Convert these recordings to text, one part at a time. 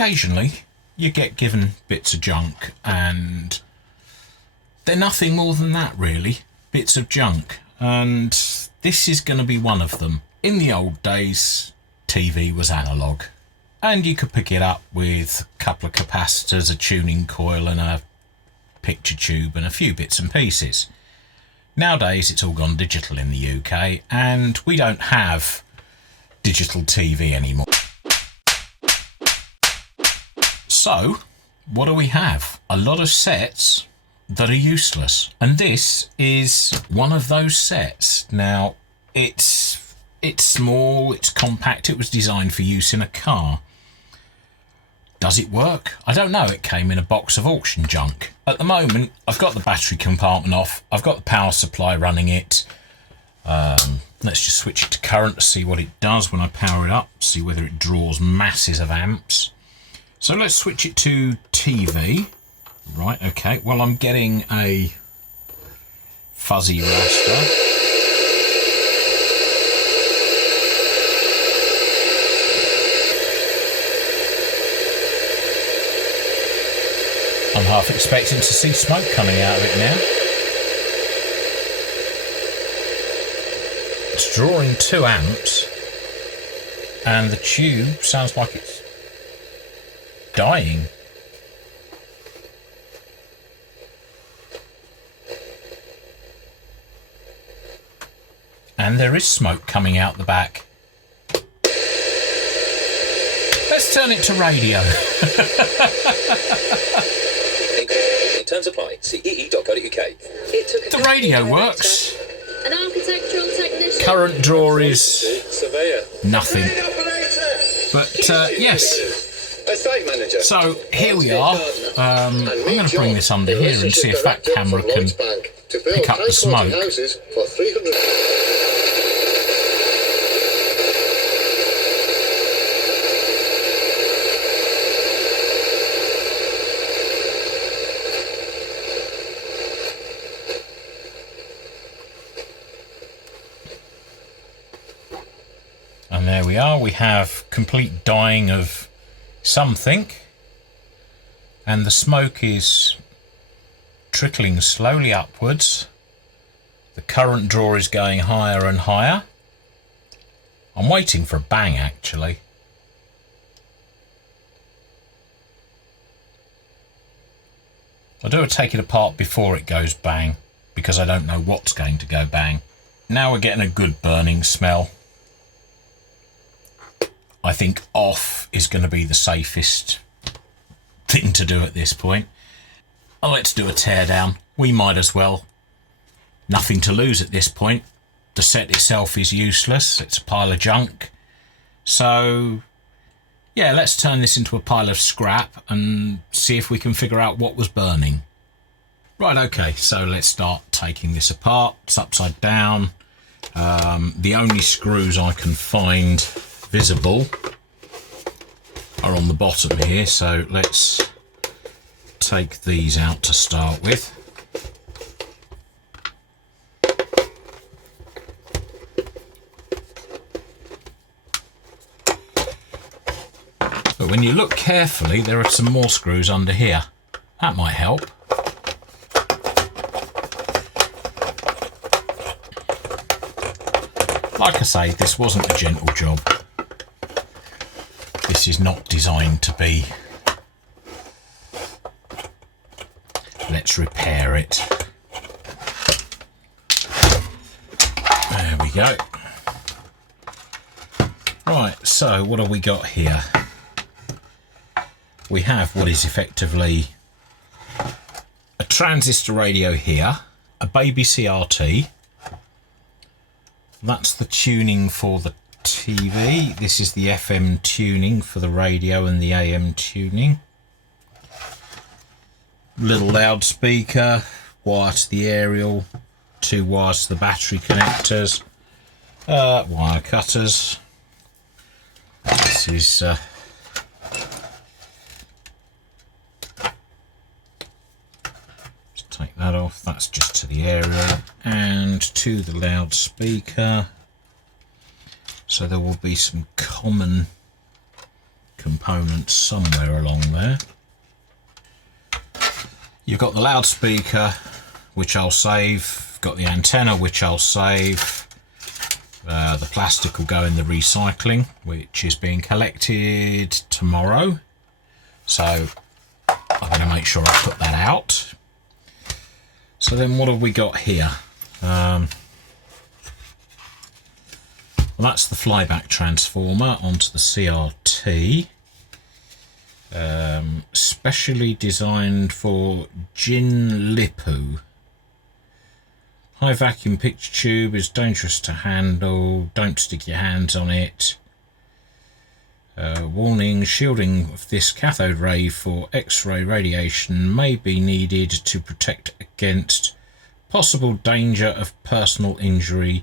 occasionally you get given bits of junk, and they're nothing more than that really, bits of junk, and this is going to be one of them. In the old days, TV was analogue, and you could pick it up with a couple of capacitors, a tuning coil and a picture tube and a few bits and pieces. Nowadays it's all gone digital in the UK, and we don't have digital TV anymore. So what do we have? A lot of sets that are useless, and this is one of those sets. Now it's small, it's compact, it was designed for use in a car. Does it work? I don't know. It came in a box of auction junk. At the moment I've got the battery compartment off, I've got the power supply running it. Let's just switch it to current to see what it does when I power it up, see whether it draws masses of amps. So let's switch it to TV. Right, okay, well I'm getting a fuzzy raster. I'm half expecting to see smoke coming out of it now. It's drawing 2 amps, and the tube sounds like it's dying. And there is smoke coming out the back. Let's turn it to radio. Terms apply. CEE.co.uk. The radio works. An architectural technician. Current draw is nothing. But yes. So here we are. I'm going to bring this under here and see if that camera can pick up the smoke. And there we are, we have complete dying of something, and the smoke is trickling slowly upwards. The current draw is going higher and higher. I'm waiting for a bang actually. I do take it apart before it goes bang, because I don't know what's going to go bang. Now we're getting a good burning smell. I think off is going to be the safest thing to do at this point. Oh, let's do a teardown. We might as well. Nothing to lose at this point. The set itself is useless. It's a pile of junk. So, yeah, let's turn this into a pile of scrap and see if we can figure out what was burning. Right, okay, so let's start taking this apart. It's upside down. The only screws I can find visible are on the bottom here, so let's take these out to start with. But when you look carefully, there are some more screws under here. That might help. Like I say, this wasn't a gentle job. This is not designed to be. Let's repair it. There we go. Right, so what have we got here? We have what is effectively a transistor radio here, a baby CRT. That's the tuning for the TV. This is the FM tuning for the radio and the AM tuning. Little loudspeaker, wire to the aerial, 2 wires to the battery connectors, wire cutters. This is just take that off. That's just to the aerial and to the loudspeaker. So there will be some common components somewhere along there. You've got the loudspeaker, which I'll save, got the antenna, which I'll save. The plastic will go in the recycling, which is being collected tomorrow. So I'm going to make sure I put that out. So then what have we got here? Well, that's the flyback transformer onto the CRT. Specially designed for Jinlipu. High vacuum picture tube is dangerous to handle. Don't stick your hands on it. Warning, shielding of this cathode ray for X-ray radiation may be needed to protect against possible danger of personal injury,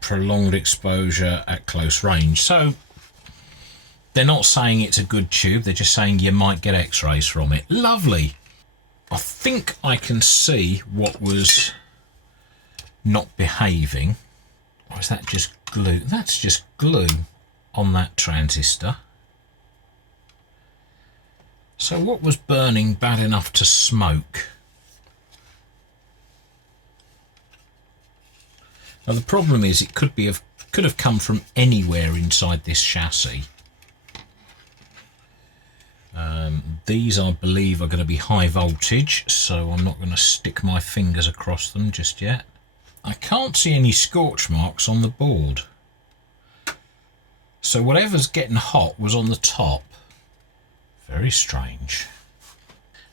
prolonged exposure at close range. So they're not saying it's a good tube, they're just saying you might get X-rays from it. Lovely. I think I can see what was not behaving. Or is that just glue? That's just glue on that transistor. So what was burning bad enough to smoke? Now the problem is it could have come from anywhere inside this chassis. These I believe are going to be high voltage, so I'm not going to stick my fingers across them just yet. I can't see any scorch marks on the board. So whatever's getting hot was on the top. Very strange.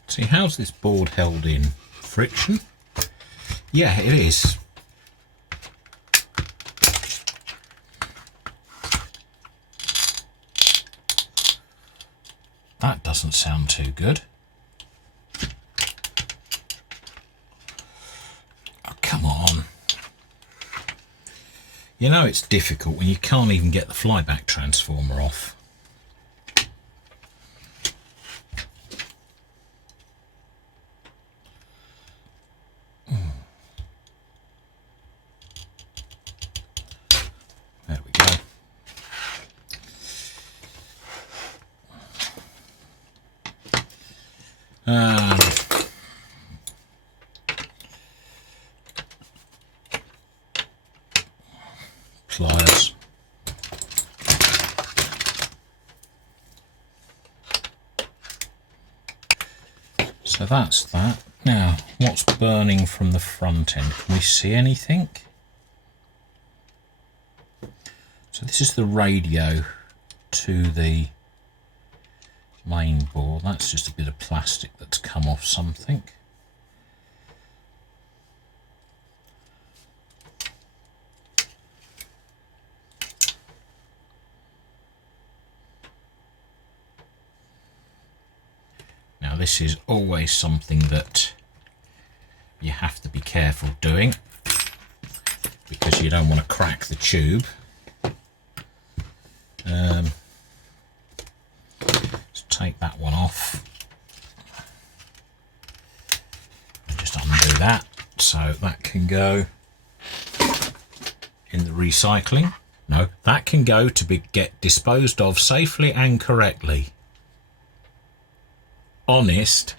See, how's this board held in? Friction? Yeah, it is. That doesn't sound too good. Oh, come on. You know it's difficult when you can't even get the flyback transformer off. There we go. Pliers. So that's that. Now, what's burning from the front end? Can we see anything? So this is the radio to the main board. That's just a bit of plastic that's come off something. Now this is always something that you have to be careful doing because you don't want to crack the tube. Let's take that one off and just undo that so that can go in the recycling. No, that can go to get disposed of safely and correctly. Honest.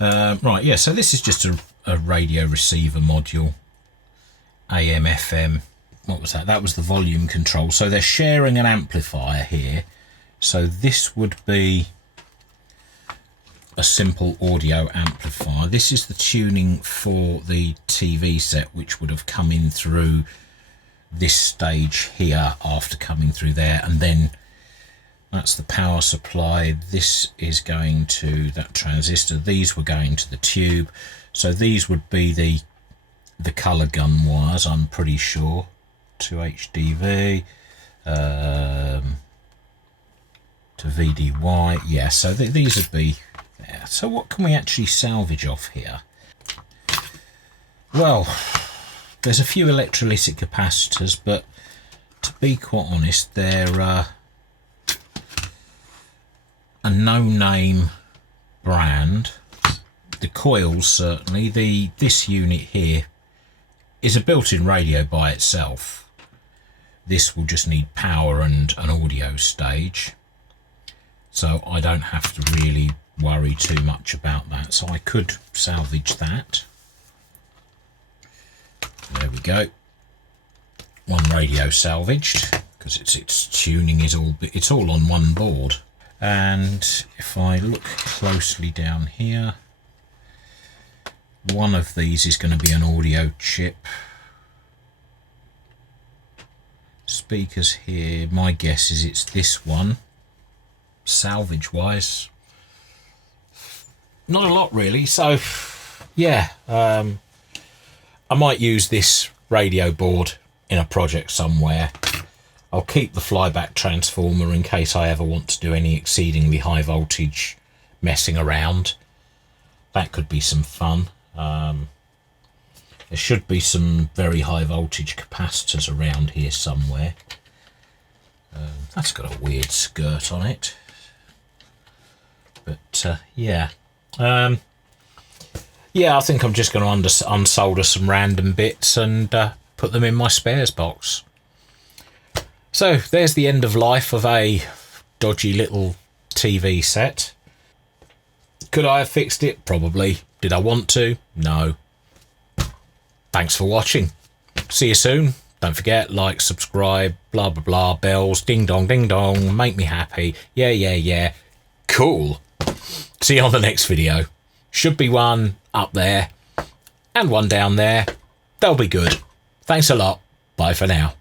Right, yeah, so this is just a radio receiver module. AM, FM. What was that? That was the volume control. So they're sharing an amplifier here. So this would be a simple audio amplifier. This is the tuning for the TV set, which would have come in through this stage here after coming through there, and then that's the power supply. This is going to that transistor. These were going to the tube. So these would be the colour gun wires, I'm pretty sure, to HDV, to VDY. Yeah, so these would be there. So what can we actually salvage off here? Well, there's a few electrolytic capacitors, but to be quite honest, they're a no-name brand. The coils, certainly. This unit here is a built-in radio by itself. this will just need power and an audio stage. So I don't have to really worry too much about that. So I could salvage that. There we go. One radio salvaged, because its tuning is all on one board. And if I look closely down here, one of these is going to be an audio chip. Speakers here, my guess is it's this one. Salvage wise, not a lot really. So yeah, I might use this radio board in a project somewhere. I'll keep the flyback transformer in case I ever want to do any exceedingly high voltage messing around. That could be some fun. There should be some very high voltage capacitors around here somewhere. That's got a weird skirt on it. But yeah. Yeah, I think I'm just going to unsolder some random bits and put them in my spares box. So there's the end of life of a dodgy little TV set. Could I have fixed it? Probably. Did I want to? No. Thanks for watching. See you soon. Don't forget, like, subscribe, blah, blah, blah, bells, ding dong, make me happy. Yeah, yeah, yeah. Cool. See you on the next video. Should be one up there and one down there. They'll be good. Thanks a lot. Bye for now.